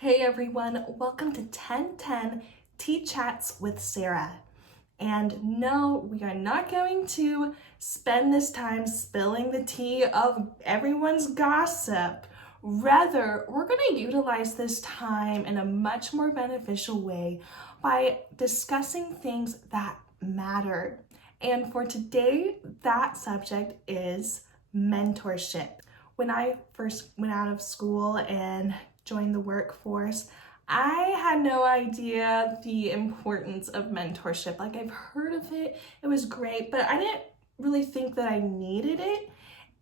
Hey everyone, welcome to 1010 Tea Chats with Sarah. And no, we are not going to spend this time spilling the tea of everyone's gossip. Rather, we're going to utilize this time in a much more beneficial way by discussing things that matter. And for today, that subject is mentorship. When I first went out of school and joined the workforce, I had no idea the importance of mentorship. Like, I've heard of it, it was great, but I didn't really think that I needed it,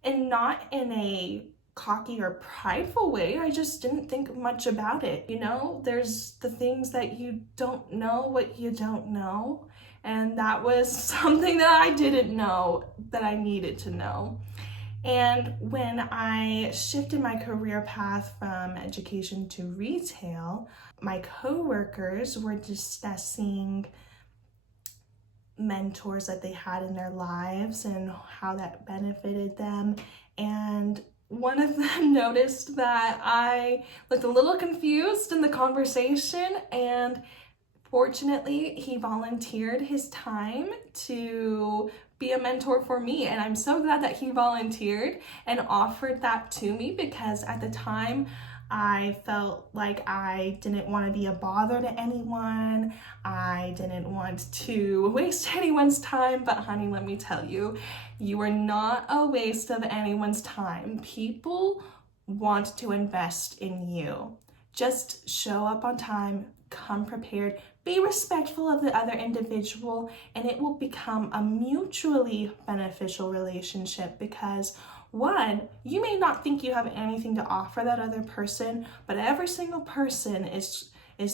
and not in a cocky or prideful way. I just didn't think much about it. There's the things that you don't know what you don't know, and that was something that I didn't know that I needed to know. And when I shifted my career path from education to retail, my coworkers were discussing mentors that they had in their lives and how that benefited them. And one of them noticed that I looked a little confused in the conversation, and fortunately, he volunteered his time to be a mentor for me. And I'm so glad that he volunteered and offered that to me, because at the time, I felt like I didn't want to be a bother to anyone. I didn't want to waste anyone's time. But honey, let me tell you, you are not a waste of anyone's time. People want to invest in you. Just show up on time, come prepared, be respectful of the other individual, and it will become a mutually beneficial relationship. Because one, you may not think you have anything to offer that other person, but every single person is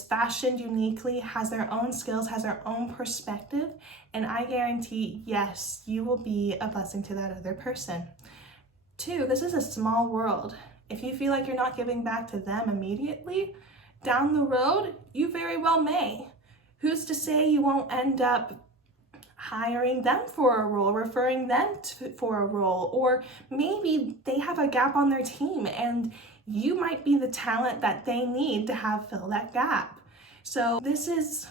fashioned uniquely, has their own skills, has their own perspective, and I guarantee, yes, you will be a blessing to that other person. Two, this is a small world. If you feel like you're not giving back to them immediately, down the road, you very well may. Who's to say you won't end up hiring them for a role, referring them for a role, or maybe they have a gap on their team and you might be the talent that they need to have fill that gap. So this is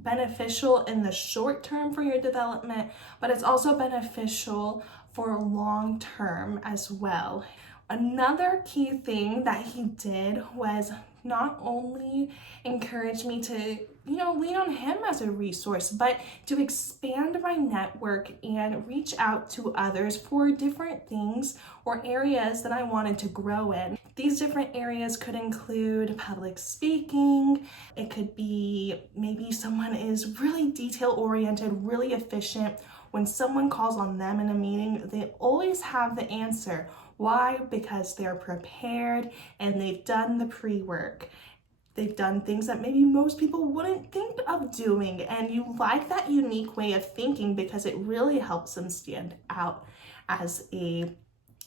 beneficial in the short term for your development, but it's also beneficial for long term as well. Another key thing that he did was not only encourage me to, lean on him as a resource, but to expand my network and reach out to others for different things or areas that I wanted to grow in. These different areas could include public speaking. It could be maybe someone is really detail-oriented, really efficient. When someone calls on them in a meeting, they always have the answer. Why? Because they're prepared and they've done the pre-work. They've done things that maybe most people wouldn't think of doing, and you like that unique way of thinking because it really helps them stand out as a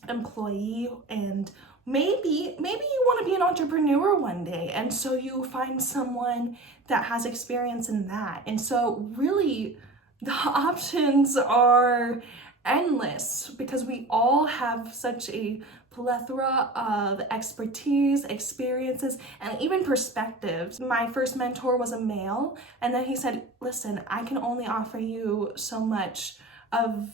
employee. And maybe you want to be an entrepreneur one day, and so you find someone that has experience in that. And so really the options are endless because we all have such a plethora of expertise, experiences, and even perspectives. My first mentor was a male, and then he said, listen, I can only offer you so much of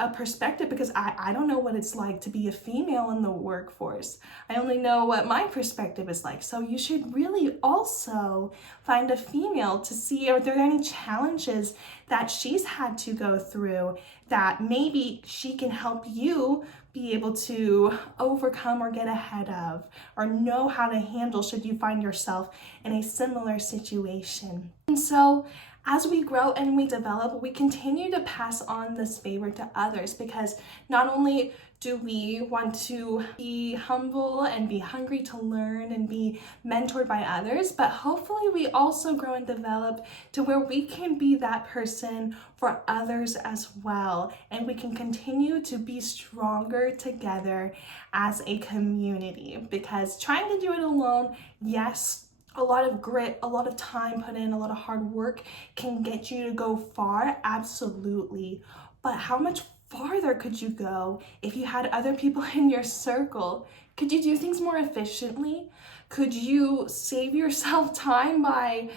a perspective because I don't know what it's like to be a female in the workforce. I only know what my perspective is like. So you should really also find a female to see, are there any challenges that she's had to go through that maybe she can help you be able to overcome or get ahead of, or know how to handle should you find yourself in a similar situation. And so as we grow and we develop, we continue to pass on this favor to others, because not only do we want to be humble and be hungry to learn and be mentored by others, but hopefully we also grow and develop to where we can be that person for others as well. And we can continue to be stronger together as a community, because trying to do it alone, yes, a lot of grit, a lot of time put in, a lot of hard work can get you to go far, absolutely. But how much farther could you go if you had other people in your circle? Could you do things more efficiently? Could you save yourself time by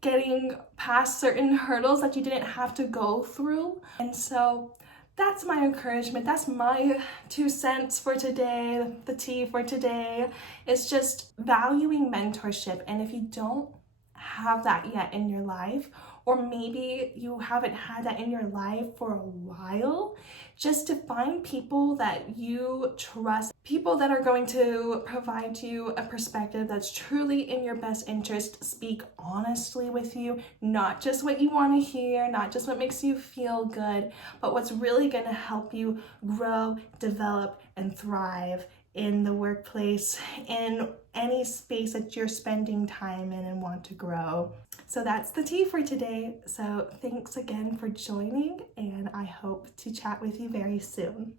getting past certain hurdles that you didn't have to go through? And so that's my encouragement. That's my 2 cents for today. The tea for today is just valuing mentorship. And if you don't have that yet in your life, or maybe you haven't had that in your life for a while, just to find people that you trust, people that are going to provide you a perspective that's truly in your best interest, speak honestly with you, not just what you want to hear, not just what makes you feel good, but what's really going to help you grow, develop, and thrive in the workplace, in any space that you're spending time in and want to grow. So that's the tea for today. So thanks again for joining, and I hope to chat with you very soon.